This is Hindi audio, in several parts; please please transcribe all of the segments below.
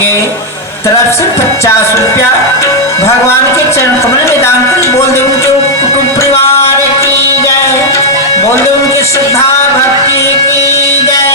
के तरफ से 50 रुपया भगवान के चरण कमल में दान कर बोल दे उनके कुटुंब परिवार की जय, बोल दे उनकी श्रद्धा भक्ति की जय।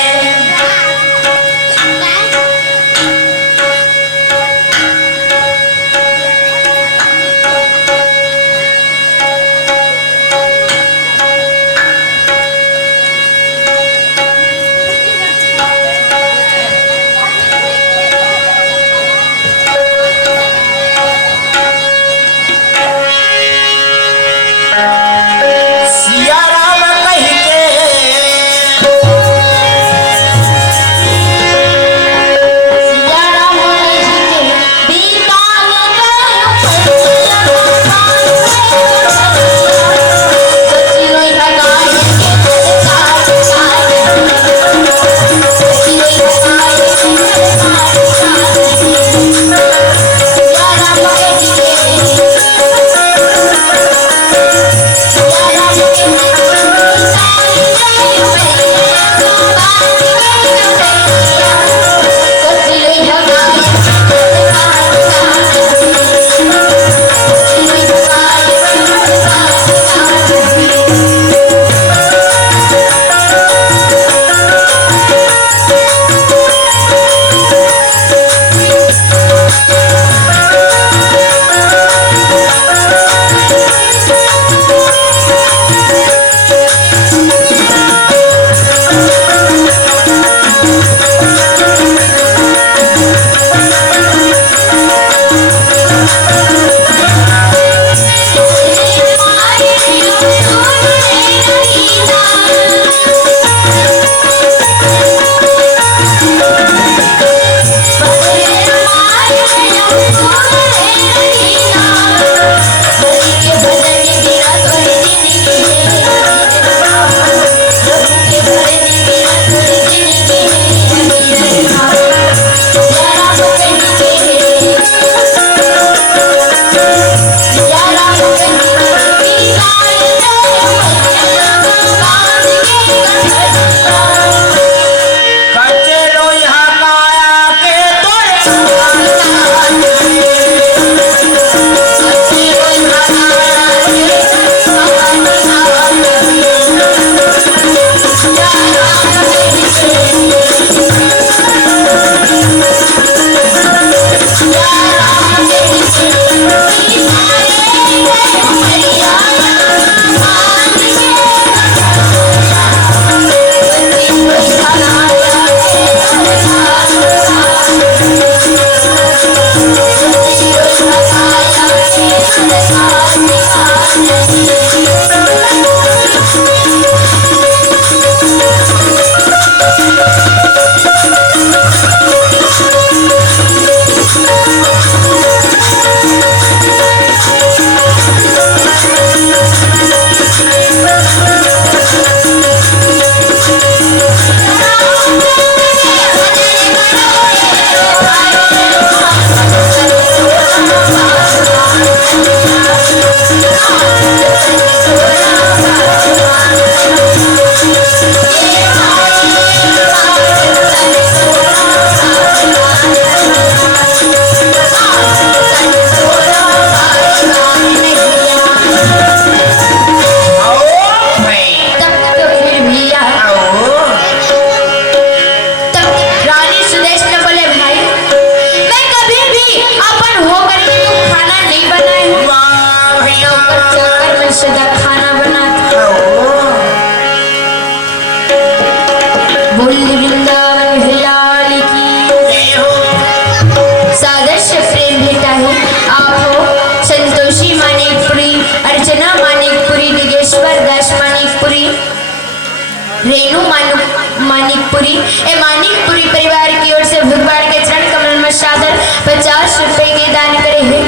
मानिकपुरी ए मानिकपुरी परिवार की ओर से भगवान के चरण कमल में सादर 50 रुपए के दान करे हैं।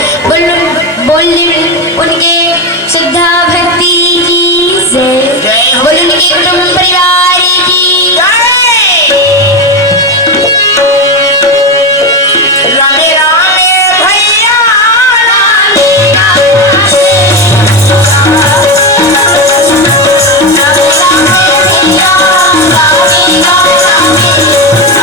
बोल उनके श्रद्धा भक्ति की जय, बोल उनके कुटुंब परिवार की जय। रामे रामे भैया रामे रामे भैया रामे रामे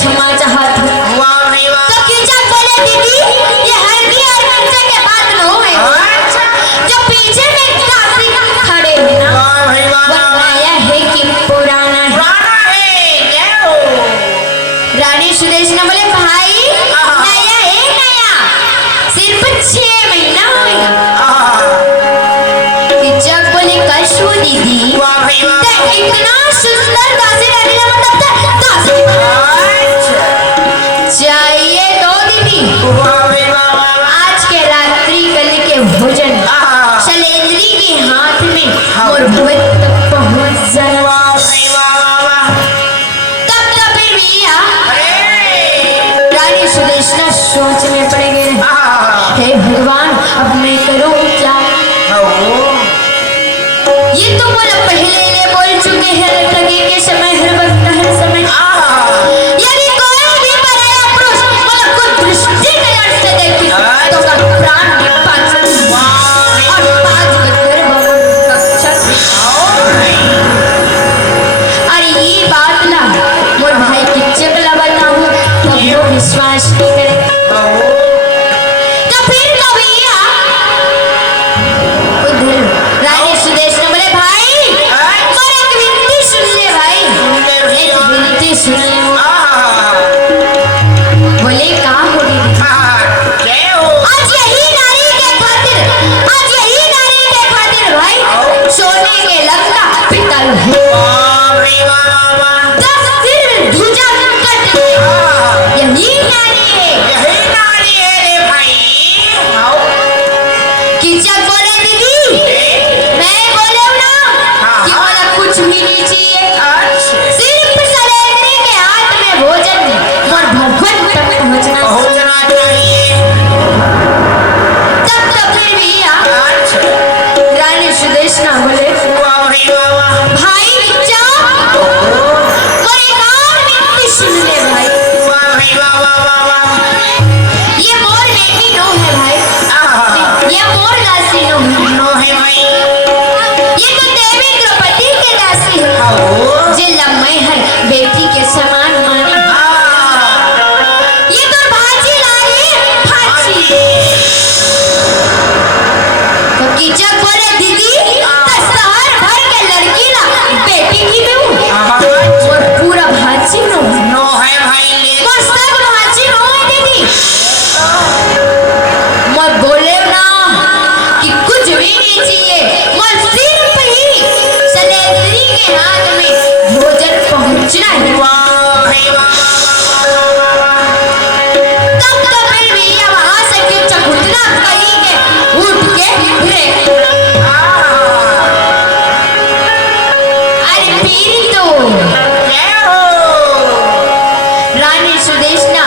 क्षमा चाहत हूँ। वाह भाई वाह। तो कीचक बोले दीदी ये हल्दी और मिर्चा के बात न है, अच्छा। जो पीछे में दासी खड़े हैं ना वाह भाई वाह। वो नया है कि पुराना है। पुराना है, जय हो। रानी सुदेशना बोले भाई नया है, नया सिर्फ 6 महीना हुआ। कीचक बोले कशु दीदी वाह भाई वाह। ते इतना सुंदर दासी रानी ना मतलब दासी अच्छा। चाहिए तो दीदी वाह भाई वाह वाह वाह। आज के रात्रि कल के भोजन शैलेंद्री के हाथ में और भवन तक पहुंच जाना। वाह भाई वाह वाह वाह। तब तो फिर भैया अरे रानी सुदेशना सोच में पड़ गए, हे भगवान अब मैं करूं क्या। ये तो बोला पहले ले बोल चुके हैं ठगी के समय हर वक्त हर समय यदि कोई भी पराया पुरुष मतलब कुछ दृष्टि नजर से देखे तो उसका प्राण निपात और पांच बजकर भगवान कक्षा अरे ये बात ना मोर भाई की चगला बताऊं तो वो विश्वास नहीं करे। तो फिर कविया उधर रानी सुदेश ने बोले भाई मोर एक विनती सुन ले भाई, एक विनती सुन ले। बोले कहाँ होगी आज यही नारी के खातिर, आज यही नारी के खातिर भाई सोने के लगता पितल हो 10 सिर ध्वजा कट गई। यही नारी है। कीचक बोले दीदी मैं बोले ना कि बोला कुछ भी नहीं चाहिए, सिर्फ शैलेंद्री के हाथ में भोजन और भगवान तक पहुंचना। तब तो फिर भैया रानी सुदेशना बोले भाई बच्चा और एक और विनती सुन ले भाई। ये मोर बेटी नो है भाई, ये मोर दासी नो है, ये तो देवी द्रौपदी के दासी है जे लम्बे हर बेटी के समान माने। ये तो भाजी लारी भाजी। तो कीचक बोले दीदी तो शहर भर के लड़की ना बेटी की भी हूँ और पूरा भाजी नो है, मस्तक भाजी नो है दीदी। मैं बोले ना कि कुछ भी नहीं चाहिए, मैं सिर्फ ही शैलेंद्री के हाथ में भोजन पहुंचना है। तब तो फिर भैया वहां से कीचक उतना कहीं के उठ के फिरे। अरे फिर तो रानी सुदेशना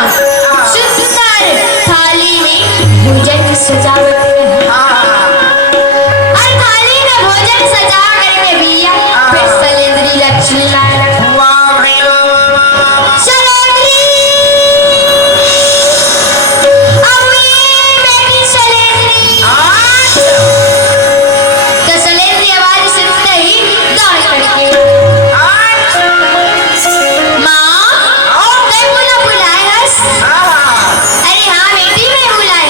सुंदर थाली में भोजन की सजावट है। और थाली में भोजन सजा करके भैया फिर शैलेंद्री लक्ष्मी लाए। शैलेंद्री अम्मी बेटी शैलेंद्री। तो शैलेंद्री आवाज सुनते ही दौड़ करके माँ कहीं बुलाए हस। अरे हाँ बेटी मैं बुलाई।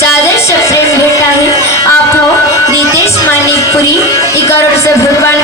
सादर से प्रेम भेंट आहे आप हो रितेश मानिकपुरी इकर से भगवान